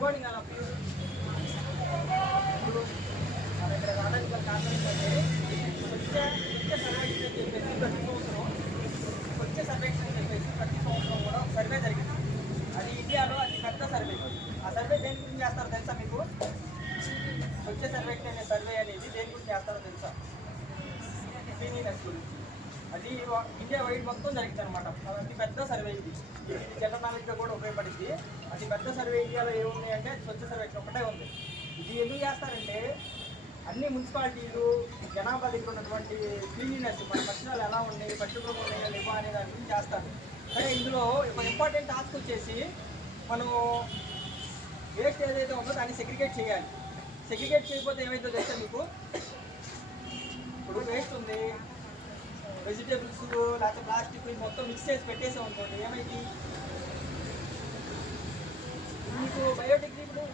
Morning అలా ఇప్పుడు మన ఇక్కడ రావడానికి కారణం ఏంటంటే వచ్చే సర్వేక్షణ అని చెప్పేసి ప్రతి సంవత్సరం వచ్చే సర్వేక్షణ అని చెప్పేసి ప్రతి సంవత్సరం కూడా ఒక సర్వే జరిగింది. అది ఇండియాలో అతి పెద్ద సర్వే. ఆ సర్వే దేని గురించి చేస్తారో తెలుసా మీకు? వచ్చే సర్వేక్షణ అనే సర్వే అనేది దేని గురించి చేస్తారో తెలుసా? క్లీనినెస్ గురించి. అది ఇండియా వైడ్ మొత్తం జరుగుతుంది అనమాట. అతి పెద్ద సర్వే ఇది. జనరల్ నాలెడ్జ్గా కూడా ఉపయోగపడింది. అతి పెద్ద సర్వే ఇండియాలో ఏముంది అంటే స్వచ్ఛ సర్వేక్షణ ఒకటే ఉంది. ఇది ఎందుకు చేస్తారంటే అన్ని మున్సిపాలిటీలు జనాభా దగ్గర ఉన్నటువంటి క్లీనినెస్, మన పరిసరాలు ఎలా ఉన్నాయి, పరిశుభ్రంగా ఉన్నాయో లేవా అనే దాని గురించి చేస్తారు. సరే, ఇందులో ఒక ఇంపార్టెంట్ టాస్క్ వచ్చేసి మనం వేస్ట్ ఏదైతే ఉందో దాన్ని సెగ్రిగేట్ చేయాలి. సెగ్రిగేట్ చేయకపోతే ఏమైతుందో తెలుసా మీకు? ఇప్పుడు వేస్ట్ ఉంది, వెజిటేబుల్స్ లేకపోతే ప్లాస్టిక్ మొత్తం మిక్స్ చేసి పెట్టేసే ఉంటుంది. ఏమైంది మీకు?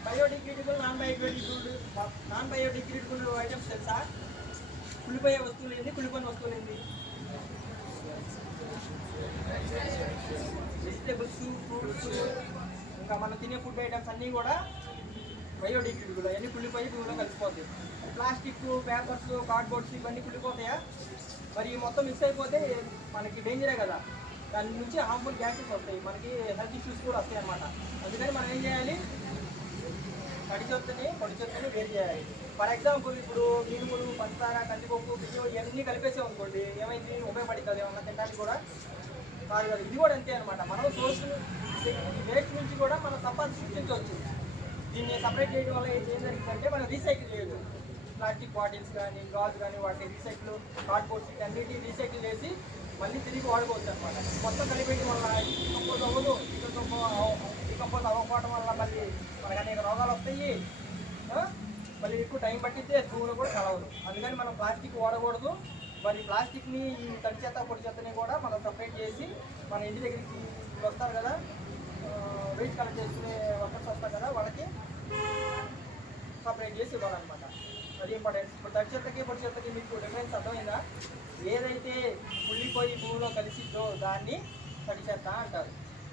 బయోడిగ్రేడబుల్ నాన్ బయోడిగ్రేడబుల్ ఐటమ్స్ తెలుసా? కుళ్ళిపోయే వస్తువులు ఏంది, కుళ్ళిపోయిన వస్తువులు ఏంది? వెజిటేబుల్స్, ఫ్రూట్స్, ఇంకా మనం తినే ఫుడ్ ఐటమ్స్ అన్నీ కూడా బయోడిగ్రేడబుల్. అవన్నీ కుళ్ళిపోయి భూమిలో కలిసిపోతాయి. ప్లాస్టిక్, పేపర్స్, కార్డ్బోర్డ్స్ ఇవన్నీ కుళ్ళిపోతాయా? మరి మొత్తం మిక్స్ అయిపోతే మనకి డేంజరే కదా. దాని నుంచి హార్మ్ఫుల్ గ్యాసెస్ వస్తాయి, మనకి హెల్త్ ఇష్యూస్ కూడా వస్తాయి అన్నమాట. అందుకని మనం ఏం చేయాలి? పొడి చెత్తని వేరు చేయాలి. ఫర్ ఎగ్జాంపుల్ ఇప్పుడు మినుములు, పంచదార, కందిపప్పు, బియ్యం ఇవన్నీ కలిపేసే అనుకోండి, ఏమైంది? ఉపయోగపడుతుంది ఏమన్నా తినడానికి కూడా కాదు కదా. ఇది కూడా అంతే అనమాట. మనం సోర్స్ వేస్ట్ నుంచి కూడా మనం సంపాదన సృష్టించవచ్చు. దీన్ని సపరేట్ చేయడం వల్ల ఏం జరిగిందంటే మనం రీసైకిల్ చేయదు. ప్లాస్టిక్ బాటిల్స్ కానీ, గాజు కానీ వాటిని రీసైకిల్, కార్డ్బోర్డ్స్ అన్నిటిని రీసైకిల్ చేసి మళ్ళీ తిరిగి వాడుకోవచ్చు అనమాట. మొత్తం కలిపేయడం వల్ల డికంపోజ్ అవ్వదు. డికంపోజ్ అవ్వకపోవడం వల్ల మళ్ళీ మనకు అనేక రోగాలు వస్తాయి. మళ్ళీ ఎక్కువ టైం పట్టితే భూములు కూడా కలవదు. అందుకని మనం ప్లాస్టిక్ వాడకూడదు. మరి ప్లాస్టిక్ని, ఈ తడి చెత్త, పొడి చెత్తని కూడా మనం సపరేట్ చేసి మన ఇంటి దగ్గరికి వస్తారు కదా, వేస్ట్ కలెక్ట్ చేసుకునే వర్కర్స్ వస్తారు కదా, వాళ్ళకి సపరేట్ చేసి ఇవ్వాలన్నమాట. అది ఇంపార్టెంట్. ఇప్పుడు తడి చెత్తకి, పొడి చెత్తకి మీకు డిఫరెన్స్ అర్థమైందా? ఏదైతే కుళ్ళిపోయి భూమిలో కలిసిద్దో దాన్ని తడి చెత్త అంటారు.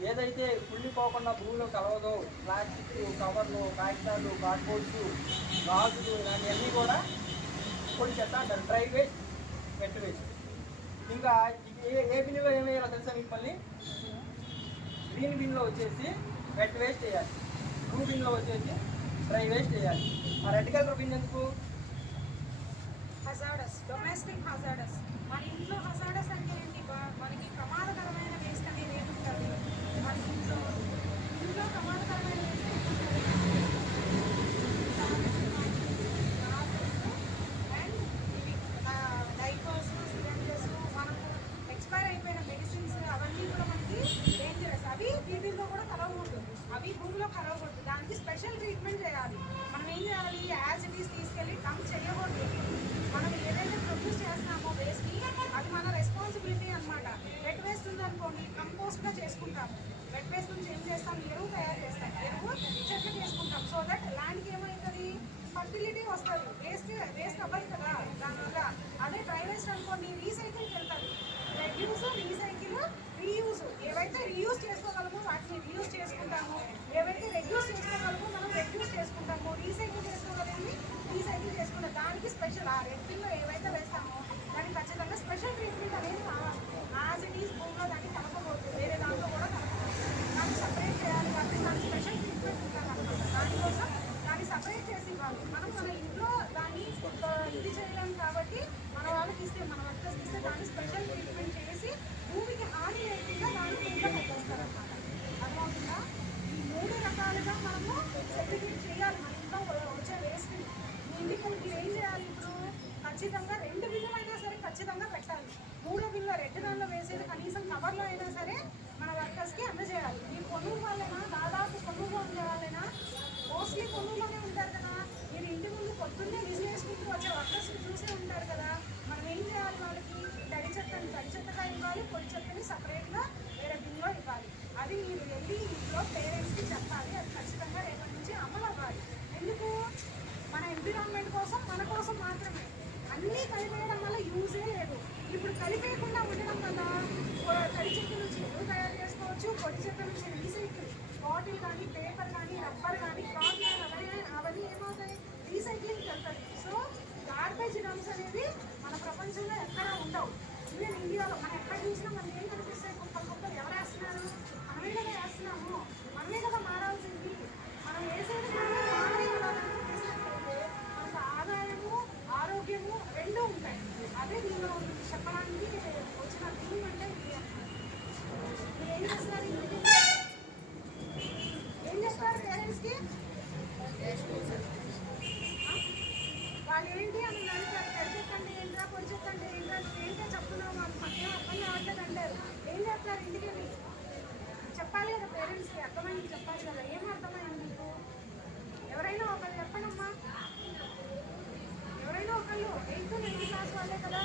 ఏదైతే కుళ్ళిపోకుండా భూమిలో కలవదో, ప్లాస్టిక్ కవర్లు, కాగితాలు, కార్డ్బోర్డ్స్, గాజులు ఇలాంటివన్నీ కూడా పొడి చెత్త అంటారు. Dry waste, wet waste. ఇంకా ఏ బిన్లో ఏం వేయాలో తెలుసా మీకు? మళ్ళీ గ్రీన్ బిన్లో వచ్చేసి వెట్ వేస్ట్ వేయాలి, బ్లూ బిన్లో వచ్చేసి డ్రై వేస్ట్ వేయాలి. ఆ రెడ్ కలర్ బిన్ ఎందుకు? Hazardous, domestic hazardous. మన ఇంట్లో హజార్డస్ అంటే ఏంటి? మనకి ప్రమాదకరమైన వేస్ట్ అనేది ఏముంటుంది మన ఇంట్లో? ప్రమాదకరమైన వేస్ట్ అండ్ ఇవి డైపర్స్, సిరంజెస్, మనకు ఎక్స్పైర్ అయిపోయిన మెడిసిన్స్ అవన్నీ కూడా మనకి డేంజరస్. అవి వీటిల్లో కూడా కలవకూడదు, అవి భూమిలో కలవకూడదు. దానికి స్పెషల్ ట్రీట్మెంట్ చేయాలి. మనం ఏం చేయాలి? యాజ్ ఇట్ ఈస్ తీసుకెళ్ళి డంప్ చేయకూడదు. మనం ఏదైతే ప్రొడ్యూస్ చేస్తున్నామో వేస్ట్ని, అది మన రెస్పాన్సిబిలిటీ అనమాట. వెట్ వేస్ట్ ఉందనుకోండి, కంపోస్ట్గా చేసుకుంటాము. వెట్ వేస్ట్ నుంచి ఏం చేస్తాం? ఎరువు తయారు చేస్తాం. ఎరువు చెట్లు చేసుకుంటాం. సో దట్ ల్యాండ్కి ఏమవుతుంది? ఫర్టిలిటీ వస్తుంది. వేస్ట్ అవ్వదు కదా దానివల్ల. అదే డ్రై వేస్ట్ అనుకోండి, రీసైకిల్కి వెళ్తుంది. Reduce, recycle, reuse. ఏవైతే రీయూజ్ చేసుకోగలమో వాటిని రీయూజ్ చేసుకుంటాము. ఏవైతే రెడ్యూస్ చేసుకోగలమో మనం రెడ్యూస్ చేసుకుంటాము. రీసైకిల్ చేసుకోగలిగింది రీసైకిల్ చేసుకుంటాం. దానికి స్పెషల్ ఆ రెడ్యూలో ఏవైతే వేస్తామో దానికి ఖచ్చితంగా స్పెషల్ ట్రీట్మెంట్ అనేది కావాలి. యాజ్ ఇట్ ఈస్ భూమిలో దాన్ని కలపకూడదు, వేరే దాంట్లో కూడా కలపకూడదు. బాటిల్ కానీ పేపర్ కానీ రబ్బర్ కానీ క్లాత్ కానీ అవన్నీ ఏమవుతాయి రీసైక్లింగ్కి వెళ్తాయి. సో గార్బేజ్ డంప్స్ అనేది మన ప్రపంచంలో ఎక్కడా ఉండవు. ఈవెన్ ఇండియాలో మనం ఎక్కడ చూసినా మనకి ఏం కనిపిస్తాయి, కుప్పలు ఎవరు వేస్తున్నారు, మనమే కదా వేస్తున్నాము, మనమే కదా మారాల్సింది. మనం వేసేది మనమే కదా చేసినట్లయితే మనకు ఆదాయము ఆరోగ్యము రెండూ ఉంటాయి. అదే దీనిలో చెప్పడానికి వచ్చిన థీమ్ అంటే ఇది అన్నమాట. మీరు ఏం చేస్తారు ఇంటికి, ఏం చేస్తారు పేరెంట్స్కి, వాళ్ళు ఏంటి అని అంటారు, తడి చెత్తండి ఏంట్రా, పొడి చెత్తండి ఏంట్రా, ఏంటో చెప్తున్నావు మాకు మాకేం అర్థం కావట్లేదు అంటారు. ఏం చెప్తారు ఇంటికి వెళ్ళి చెప్పాలి కదా, పేరెంట్స్కి అర్థమైంది చెప్పాలి కదా. ఏం అర్థమైంది మీకు? ఎవరైనా ఒకళ్ళు చెప్పండమ్మా, ఎవరైనా ఒకళ్ళు 8th 9th క్లాస్ వాళ్ళే కదా